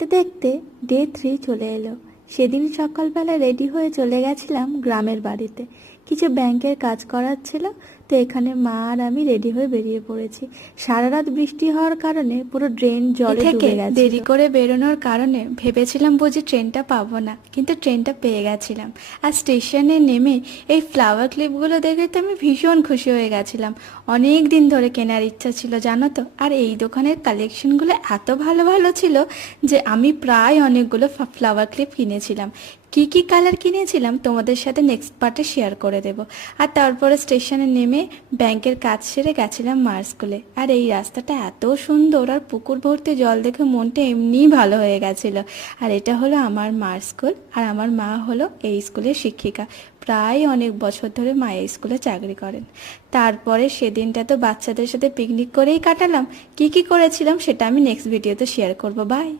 দেখতে দেখতে ডে 3 চলে এলো। সেদিন সকালবেলা রেডি হয়ে চলে গেছিলাম গ্রামের বাড়িতে। কিছু ব্যাংকের কাজ করার ছিল, তো এখানে মা আর আমি রেডি হয়ে বেরিয়ে পড়েছি। সারা রাত বৃষ্টি হওয়ার কারণে পুরো ড্রেন জলে ডুবে গেছে। দেরি করে বেরোনোর কারণে ভেবেছিলাম বুঝি ট্রেনটা পাবো না, কিন্তু ট্রেনটা পেয়ে গেছিলাম। আর স্টেশনে নেমে এই ফ্লাওয়ার ক্লিপগুলো দেখে তো আমি ভীষণ খুশি হয়ে গেছিলাম। অনেক দিন ধরে কেনার ইচ্ছা ছিল জানো তো। আর এই দোকানের কালেকশনগুলো এত ভালো ভালো ছিল যে আমি প্রায় অনেকগুলো ফ্লাওয়ার ক্লিপ কিনেছিলাম। কি কি কালার কিনেছিলাম তোমাদের সাথে নেক্সট পার্টে শেয়ার করে দেব। আর তারপরে স্টেশনে নেমে ব্যাংকের কাজ সেরে গেছিলাম মার স্কুলে। আর এই রাস্তাটা এত সুন্দর, আর পুকুর ভর্তি জল দেখে মনটা এমনিই ভালো হয়ে গেছিল। আর এটা হলো আমার মার স্কুল, আর আমার মা হলো এই স্কুলের শিক্ষিকা। প্রায় অনেক বছর ধরে মা এই স্কুলে চাকরি করেন। তারপরে সেদিনটা তো বাচ্চাদের সাথে পিকনিক করেই কাটালাম। কি কি করেছিলাম সেটা আমি নেক্সট ভিডিওতে শেয়ার করব। বাই।